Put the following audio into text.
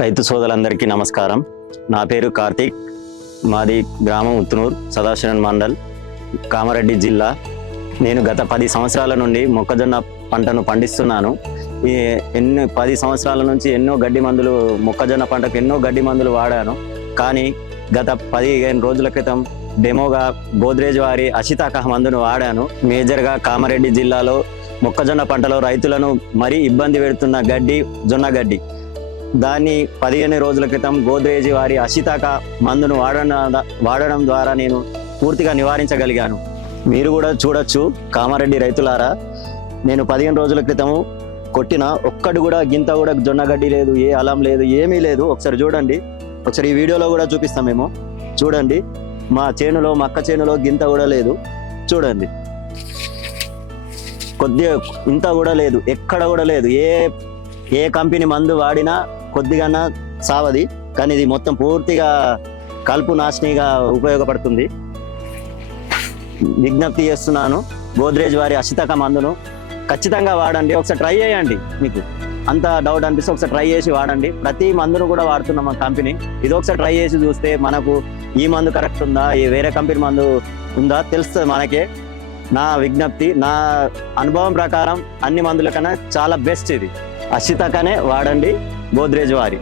రైతు సోదరులందరికీ నమస్కారం. నా పేరు కార్తీక్. మాది గ్రామం ఉత్తునూరు సదాశివన్ మండల్ కామారెడ్డి జిల్లా. నేను గత పది సంవత్సరాల నుండి మొక్కజొన్న పంటను పండిస్తున్నాను. ఈ ఎన్నో పది సంవత్సరాల నుంచి ఎన్నో గడ్డి మందులు మొక్కజొన్న పంటకు ఎన్నో గడ్డి మందులు వాడాను. కానీ గత పదిహేను రోజుల క్రితం డెమోగా గోద్రేజ్ వారి అశితాకహ మందును వాడాను. మేజర్గా కామారెడ్డి జిల్లాలో మొక్కజొన్న పంటలో రైతులను మరీ ఇబ్బంది పెడుతున్న గడ్డి జొన్న గడ్డి. దాన్ని పదిహేను రోజుల క్రితం గోద్రేజ్ వారి అశితాక మందును వాడడం వాడడం ద్వారా నేను పూర్తిగా నివారించగలిగాను. మీరు కూడా చూడొచ్చు కామారెడ్డి రైతులారా. నేను పదిహేను రోజుల క్రితము కొట్టిన ఒక్కడు కూడా గింత కూడా జొన్న గడ్డి లేదు ఏ అలం లేదు ఏమీ లేదు. ఒకసారి చూడండి. ఒకసారి ఈ వీడియోలో కూడా చూపిస్తాం మేము. చూడండి. మా చేనులో మా అక్క చేనులో గింత కూడా లేదు. చూడండి. కొద్దిగా ఇంత కూడా లేదు ఎక్కడ కూడా లేదు. ఏ ఏ కంపెనీ మందు వాడినా కొద్దిగా సావది కానీ ఇది మొత్తం పూర్తిగా కలుపు నాశనిగా ఉపయోగపడుతుంది. విజ్ఞప్తి చేస్తున్నాను గోద్రేజ్ వారి అశితక మందును ఖచ్చితంగా వాడండి. ఒకసారి ట్రై చేయండి మీకు. అంత డౌట్ అనిపిస్తే ఒకసారి ట్రై చేసి వాడండి. ప్రతి మందును కూడా వాడుతున్నాం మా కంపెనీ. ఇది ఒకసారి ట్రై చేసి చూస్తే మనకు ఈ మందు కరెక్ట్ ఉందా ఈ వేరే కంపెనీ మందు ఉందా తెలుస్తుంది మనకే. నా విజ్ఞప్తి నా అనుభవం ప్రకారం అన్ని మందుల కన్నా చాలా బెస్ట్ ఇది. అశితకనే వాడండి. గోద్రేజ్ వారి